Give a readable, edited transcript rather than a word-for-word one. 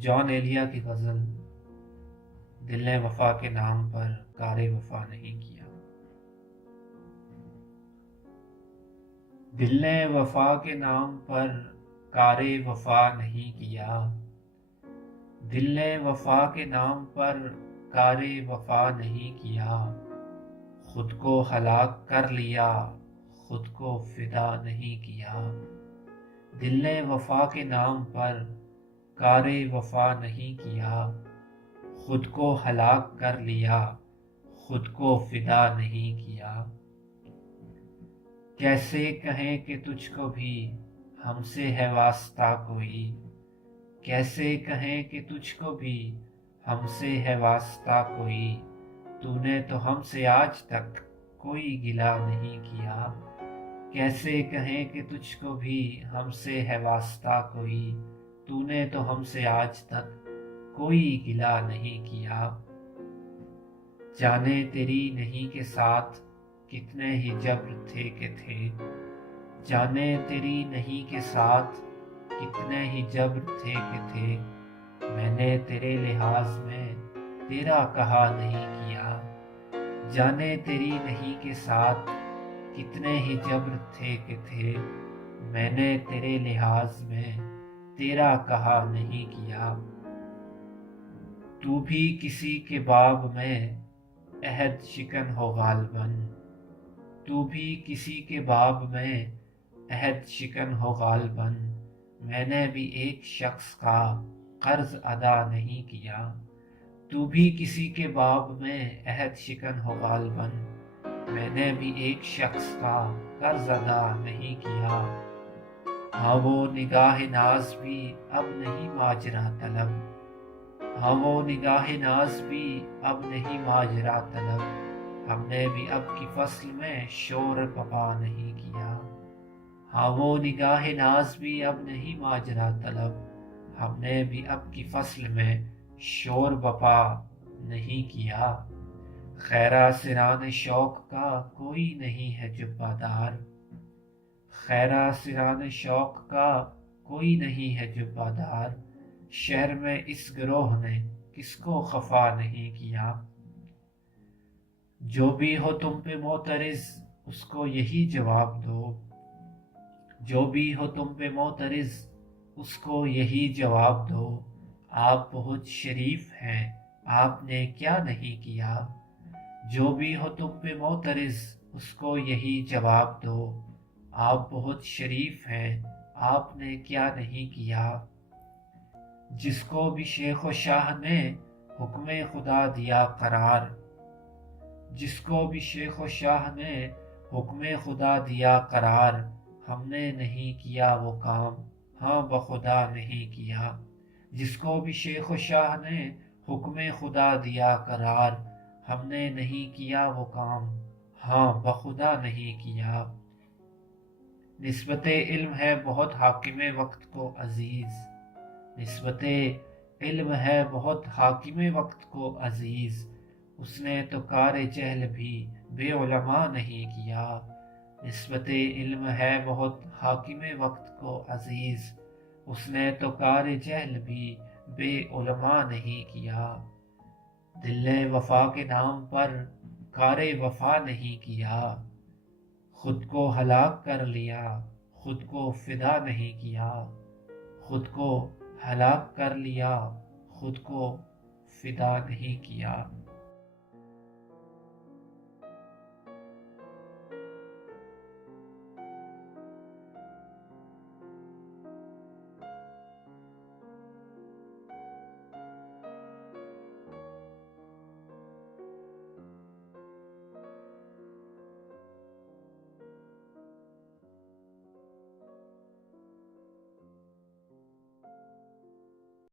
جان ایلیا کی غزل، دل نے وفا کے نام پر کار وفا نہیں کیا۔ دل نے وفا کے نام پر کار وفا نہیں کیا، دل نے وفا کے نام پر کار وفا نہیں کیا، خود کو ہلاک کر لیا، خود کو فدا نہیں کیا۔ دل نے وفا کے نام پر کار وفا نہیں کیا، خود کو ہلاک کر لیا، خود کو فدا نہیں کیا۔ کیسے کہیں کہ تجھ کو بھی ہم سے ہے واسطہ کوئی، کیسے کہیں کہ تجھ کو بھی ہم سے ہے واسطہ کوئی، تو نے تو ہم سے آج تک کوئی گلہ نہیں کیا۔ کیسے کہیں کہ تجھ کو بھی ہم سے ہے واسطہ کوئی، تو نے تو ہم سے آج تک کوئی گلہ نہیں کیا۔ جانے تیری نہیں کے ساتھ کتنے ہی جبر تھے کہ تھے، جانے تیری نہیں کے ساتھ کتنے ہی جبر تھے کہ تھے، میں نے تیرے لحاظ میں تیرا کہا نہیں کیا۔ جانے تیری نہیں کے ساتھ کتنے ہی جبر تھے کہ تھے، میں نے تیرے لحاظ میں تیرا کہا نہیں کیا۔ تو بھی کسی کے باب میں عہد شکن ہو غالباً، تو بھی کسی کے باب میں عہد شکن ہو غالباً، میں نے بھی ایک شخص کا قرض ادا نہیں کیا۔ تو بھی کسی کے باب میں عہد شکن ہو غالباً، میں نے بھی ایک شخص کا قرض ادا نہیں کیا۔ ہاں وہ نگاہ ناز بھی اب نہیں ماجرا طلب، ہاں وہ نگاہ ناز بھی اب نہیں ماجرا طلب، ہم نے بھی اب کی فصل میں شور بپا نہیں کیا۔ ہاں وہ نگاہ ناز بھی اب نہیں ماجرا طلب، ہم نے بھی اب کی فصل میں شور بپا نہیں کیا۔ خیرہ سران شوق کا کوئی نہیں ہے جبہ، خیرہ سران شوق کا کوئی نہیں ہے جبہ دار، شہر میں اس گروہ نے کس کو خفا نہیں کیا۔ جو بھی ہو تم پہ معترض اس کو یہی جواب دو، جو بھی ہو تم پہ معترض اس کو یہی جواب دو، آپ بہت شریف ہیں آپ نے کیا نہیں کیا۔ جو بھی ہو تم پہ معترض اس کو یہی جواب دو، آپ بہت شریف ہیں آپ نے کیا نہیں کیا۔ جس کو بھی شیخ و شاہ نے حکم خدا دیا قرار، جس کو بھی شیخ و شاہ نے حکم خدا دیا قرار، ہم نے نہیں کیا وہ کام ہاں بخدا نہیں کیا۔ جس کو بھی شیخ و شاہ نے حکم خدا دیا قرار، ہم نے نہیں کیا وہ کام ہاں بخدا نہیں کیا۔ نسبت علم ہے بہت حاکم وقت کو عزیز، نسبت علم ہے بہت حاکم وقت کو عزیز، اس نے تو کار جہل بھی بے علماء نہیں کیا۔ نسبت علم ہے بہت حاکم وقت کو عزیز، اس نے تو کار جہل بھی بے علماء نہیں کیا۔ دل نے وفا کے نام پر کار وفا نہیں کیا، خود کو ہلاک کر لیا خود کو فدا نہیں کیا۔ خود کو ہلاک کر لیا خود کو فدا نہیں کیا۔